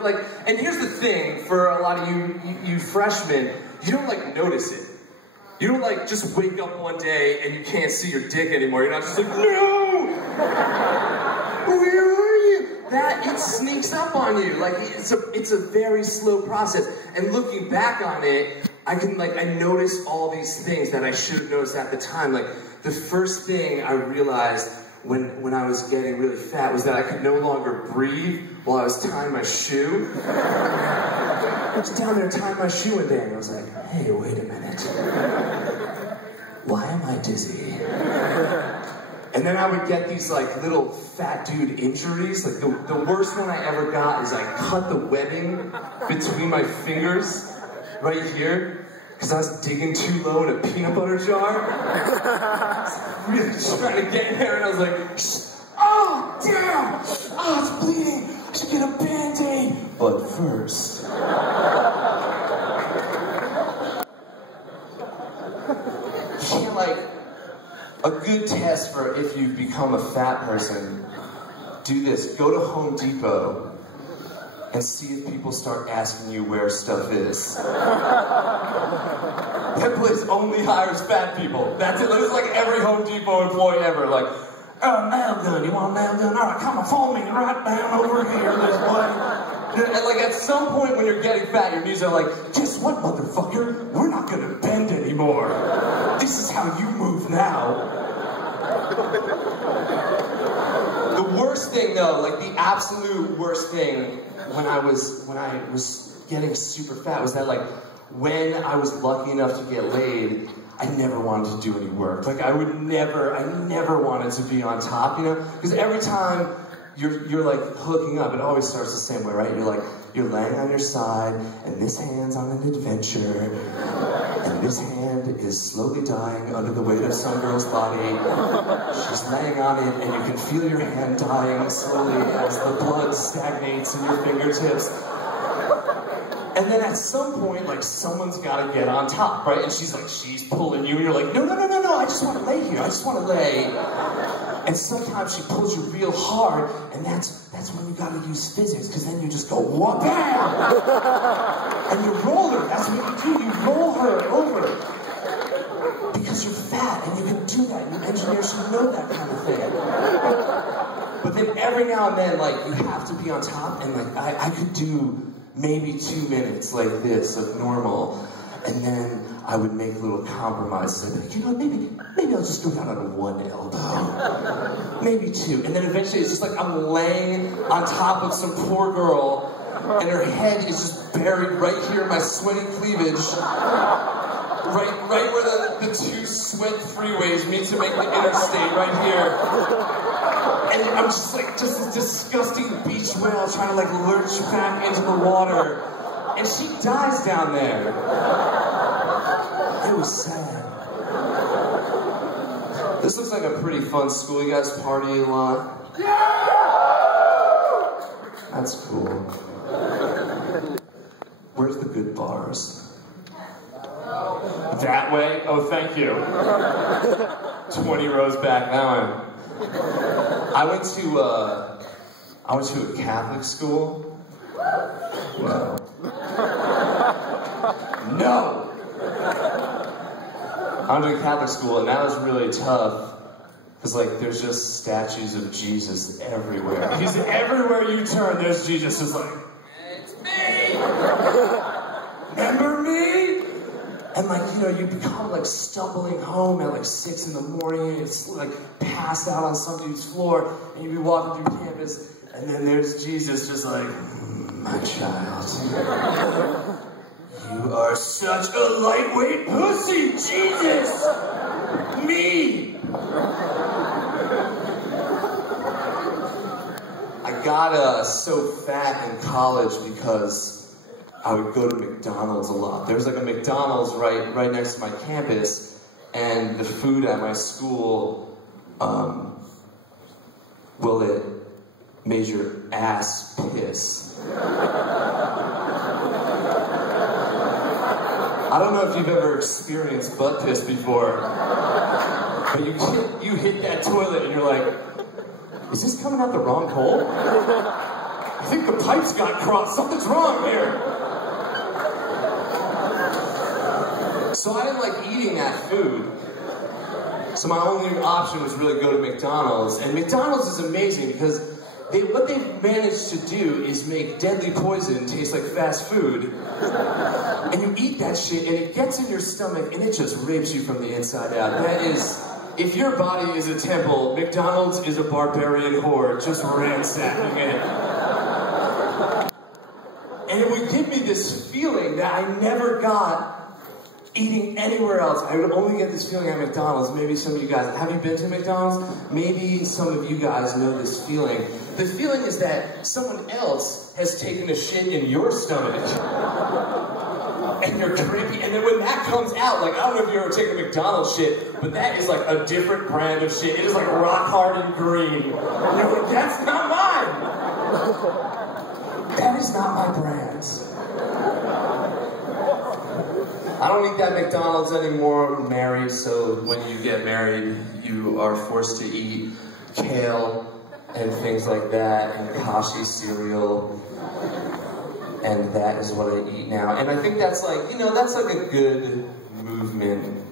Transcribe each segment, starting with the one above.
Like, and here's the thing for a lot of you freshmen, you don't like notice it. You don't like just wake up one day and you can't see your dick anymore. You're not just like, no! Where are you? That, it sneaks up on you. Like, it's a very slow process. And looking back on it, I noticed all these things that I should have noticed at the time. Like, the first thing I realized when I was getting really fat was that I could no longer breathe while I was tying my shoe. I was down there tying my shoe one day and I was like, hey, wait a minute. Why am I dizzy? And then I would get these like little fat dude injuries. Like the worst one I ever got is I cut the webbing between my fingers right here. Because I was digging too low in a peanut butter jar. I was really trying to get in there and I was like, oh, damn! Oh, it's bleeding! I should get a Band-Aid! But first... Yeah, like, a good test for if you've become a fat person, do this. Go to Home Depot and see if people start asking you where stuff is. That place only hires fat people. That's it. It's like every Home Depot employee ever. Like, oh, nail gun. You want a nail gun? All right, come on, follow me right down over here this way. And like at some point when you're getting fat, your knees are like, guess what, motherfucker? We're not gonna bend anymore. This is how you move now. The worst thing though, like the absolute worst thing when I was getting super fat was that like when I was lucky enough to get laid, I never wanted to do any work. Like I never wanted to be on top, you know? Because every time you're like hooking up, it always starts the same way, right? You're laying on your side, and this hand's on an adventure, and this hand is slowly dying under the weight of some girl's body. She's laying on it, and you can feel your hand dying slowly as the blood stagnates in your fingertips. And then at some point, like, someone's gotta get on top, right? And she's pulling you, and you're like, no, I just wanna lay here, I just wanna lay. And sometimes she pulls you real hard, and that's when you gotta use physics, because then you just go, whoa, bam! And you roll her, that's what you do, you roll her over. Because you're fat, and you can do that, and engineers should know that kind of thing. But then every now and then, like, you have to be on top, and like, I could do maybe 2 minutes like this of normal, and then I would make little compromises. I'd be like, you know, maybe I'll just go down on one elbow. Maybe two. And then eventually it's just like I'm laying on top of some poor girl, and her head is just buried right here in my sweaty cleavage. Right where the two sweat freeways meet to make the interstate, right here. And I'm just like, just a disgusting beach whale trying to like lurch back into the water. And she dies down there. It was sad. This looks like a pretty fun school. You guys party a lot? Yeah! That's cool. Where's the good bars? That way? Oh, thank you. 20 rows back that way. I went to a Catholic school. No! I went to a Catholic school, and that was really tough, because, like, there's just statues of Jesus everywhere. He's everywhere you turn, there's Jesus. It's like, it's me! Remember me? And, like, you know, you become, like, stumbling home at, like, 6 in the morning, it's, like, passed out on some dude's floor, and you be walking through campus, and then there's Jesus just like, my child. You are such a lightweight pussy, Jesus! Me! I got so fat in college because I would go to McDonald's a lot. There was like a McDonald's right next to my campus, and the food at my school, well, it made your ass piss. I don't know if you've ever experienced butt piss before, but you hit that toilet and you're like, is this coming out the wrong hole? think the pipes got crossed. Something's wrong here. So I didn't like eating that food. So my only option was really go to McDonald's. And McDonald's is amazing because what they've managed to do is make deadly poison taste like fast food. And you eat that shit and it gets in your stomach and it just rapes you from the inside out. That is, if your body is a temple, McDonald's is a barbarian whore just ransacking it. And it would give me this feeling that I never got eating anywhere else. I would only get this feeling at McDonald's. Maybe some of you guys, have you been to McDonald's? Maybe some of you guys know this feeling. The feeling is that someone else has taken a shit in your stomach. And you're trippy. And then when that comes out, like, I don't know if you ever taken McDonald's shit, but that is like a different brand of shit. It is like rock hard and green. You're like, that's not mine. That is not my brand. I don't eat that McDonald's anymore. I'm married, so when you get married, you are forced to eat kale and things like that, and kashi cereal, and that is what I eat now. And I think that's like, you know, that's like a good movement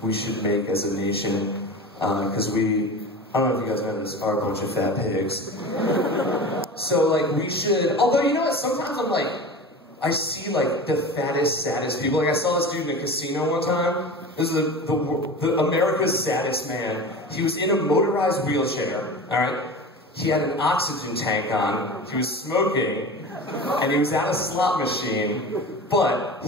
we should make as a nation, because we, I don't know if you guys know this, are a bunch of fat pigs. So like we should, although you know what, sometimes I'm like, I see like the fattest, saddest people. Like I saw this dude in a casino one time. This is the America's saddest man. He was in a motorized wheelchair, all right? He had an oxygen tank on. He was smoking, and he was at a slot machine, but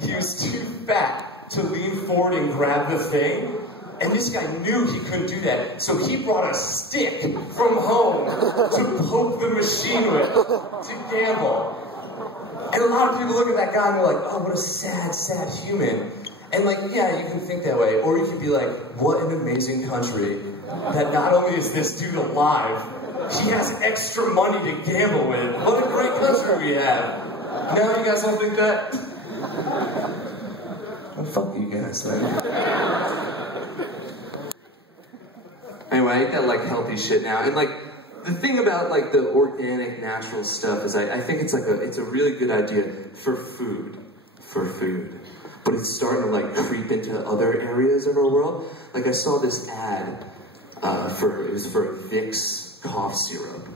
he was too fat to lean forward and grab the thing. And this guy knew he couldn't do that, so he brought a stick from home to poke the machine with, to gamble. And a lot of people look at that guy and they're like, oh, what a sad, sad human. And like, yeah, you can think that way. Or you can be like, what an amazing country that not only is this dude alive, he has extra money to gamble with. What a great country we have. No, you guys don't think that? Well, fuck you guys, man. Anyway, I eat that like healthy shit now. And like, the thing about like the organic, natural stuff is I think it's like it's a really good idea for food, but it's starting to like creep into other areas of our world. Like I saw this ad it was for Vicks cough syrup,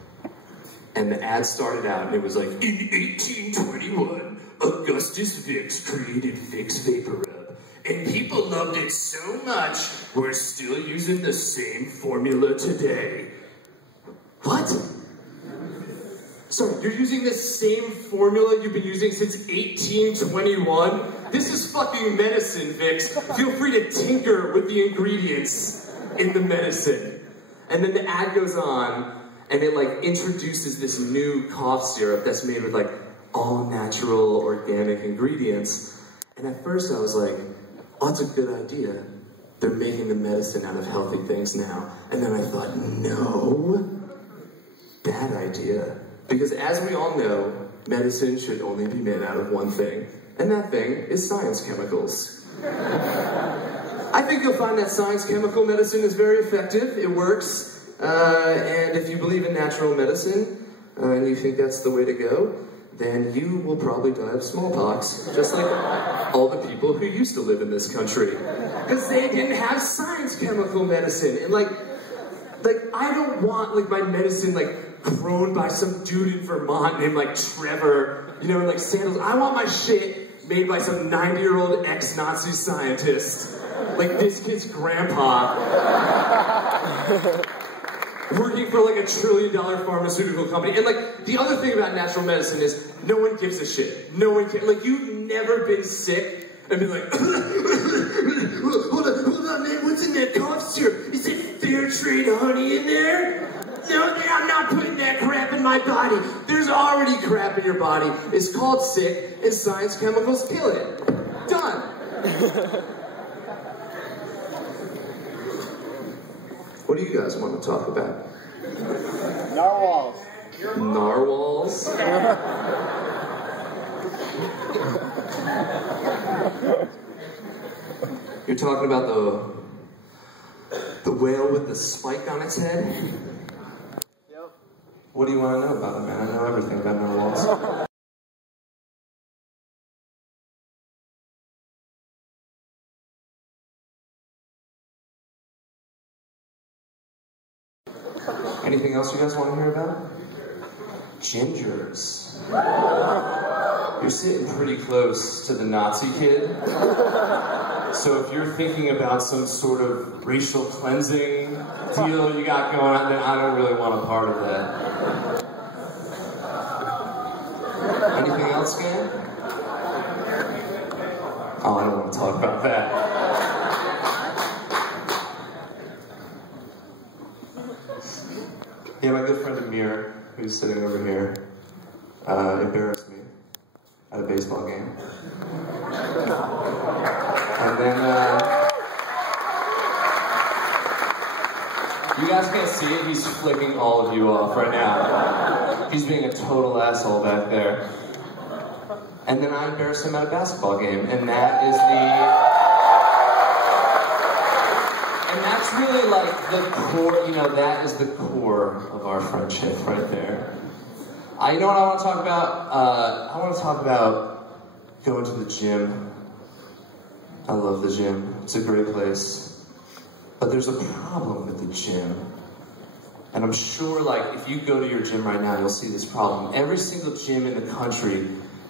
and the ad started out and it was like, in 1821, Augustus Vicks created Vicks Vapor Rub, and people loved it so much we're still using the same formula today. What? Sorry, you're using the same formula you've been using since 1821? This is fucking medicine, Vicks. Feel free to tinker with the ingredients in the medicine. And then the ad goes on, and it like introduces this new cough syrup that's made with like all natural organic ingredients. And at first I was like, oh, that's a good idea. They're making the medicine out of healthy things now. And then I thought, no. Bad idea. Because as we all know, medicine should only be made out of one thing, and that thing is science chemicals. I think you'll find that science chemical medicine is very effective. It works. And if you believe in natural medicine, and you think that's the way to go, then you will probably die of smallpox, just like all the people who used to live in this country. Because they didn't have science chemical medicine. And like I don't want like my medicine like grown by some dude in Vermont named like Trevor, you know, in like sandals. I want my shit made by some 90-year-old ex-Nazi scientist, like this kid's grandpa, working for like $1 trillion pharmaceutical company. And like the other thing about natural medicine is no one gives a shit. No one cares. Like you've never been sick and been like, hold on, man, what's in that cough syrup? Is it fair trade honey in there? No, I'm not putting that crap in my body. There's already crap in your body. It's called sick, and science chemicals kill it. Done. What do you guys want to talk about? Narwhals. Narwhals? You're talking about the whale with the spike on its head? Yep. What do you want to know about it, man? I know everything about narwhals. Anything else you guys want to hear about? Gingers. You're sitting pretty close to the Nazi kid. So if you're thinking about some sort of racial cleansing deal you got going on, then I don't really want a part of that. Anything else, gang? Oh, I don't want to talk about that. Yeah, my good friend Amir, who's sitting over here, embarrassed me at a baseball game. And then, you guys can't see it, he's flicking all of you off right now. He's being a total asshole back there. And then I embarrassed him at a basketball game, and that is and that's really like the core, you know, that is the core of our friendship right there. You know what I want to talk about? I want to talk about going to the gym. I love the gym. It's a great place. But there's a problem with the gym. And I'm sure, like, if you go to your gym right now, you'll see this problem. Every single gym in the country,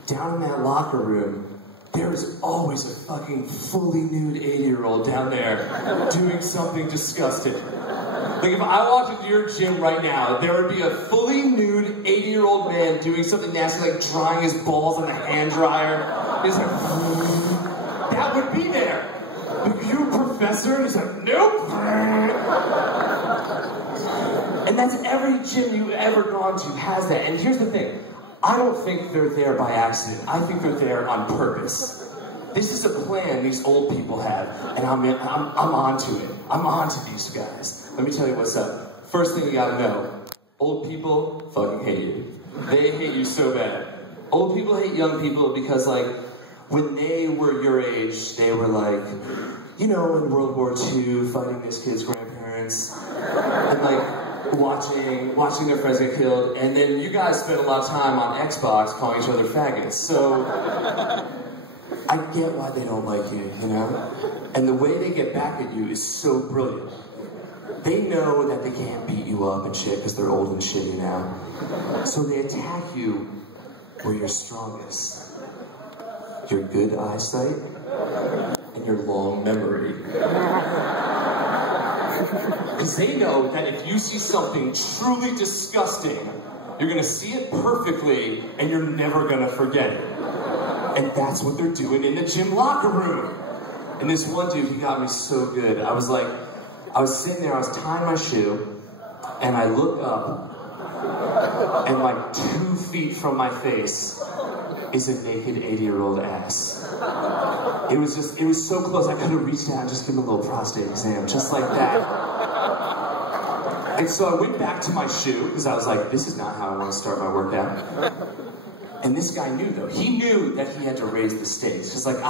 down in that locker room, there is always a fucking fully nude 80-year-old down there doing something disgusting. Like, if I walked into your gym right now, there would be a fully nude 80-year-old man doing something nasty, like drying his balls on a hand dryer. He's like, that would be there. Like, you a professor? He's like, nope. And that's every gym you've ever gone to has that. And here's the thing. I don't think they're there by accident. I think they're there on purpose. This is a plan these old people have, and I'm onto it. I'm onto these guys. Let me tell you what's up. First thing you gotta know, old people fucking hate you. They hate you so bad. Old people hate young people because, like, when they were your age, they were like, you know, in World War II, fighting this kid's grandparents, and like, watching their friends get killed, and then you guys spend a lot of time on Xbox calling each other faggots, so I get why they don't like you, you know? And the way they get back at you is so brilliant. They know that they can't beat you up and shit because they're old and shitty now. So they attack you where you're strongest. Your good eyesight and your long memory. Because they know that if you see something truly disgusting, you're gonna see it perfectly and you're never gonna forget it. And that's what they're doing in the gym locker room. And this one dude, he got me so good. I was sitting there, I was tying my shoe, and I look up, and like 2 feet from my face is a naked 80-year-old ass. It was so close, I could have reached out and just given him a little prostate exam, just like that. And so I went back to my shoe, because I was like, this is not how I want to start my workout. And this guy knew, though. He knew that he had to raise the stakes. Because, like,